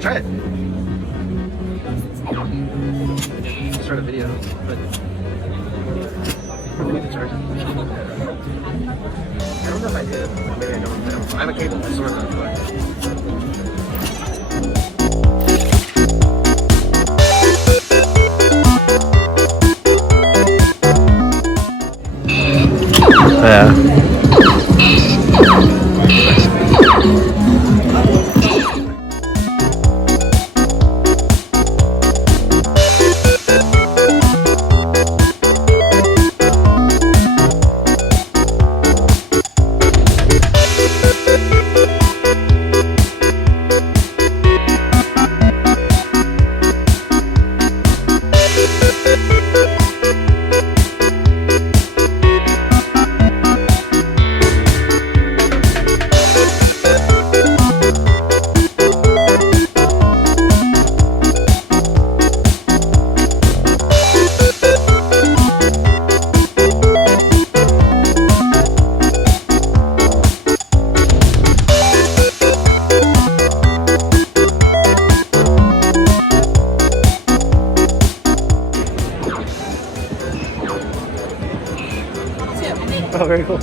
Try it. Start a video, but I need to charge it. I don't know if I did. Maybe I don't. I have a cable. I sort of know. Yeah. Oh, very cool.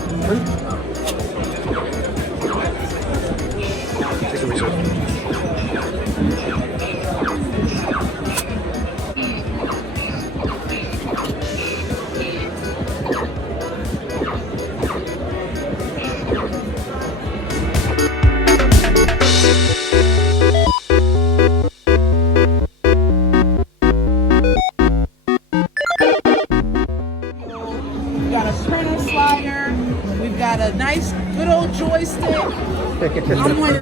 Take a research. We've got a printer slider. We've got a nice, good old joystick. I'm going to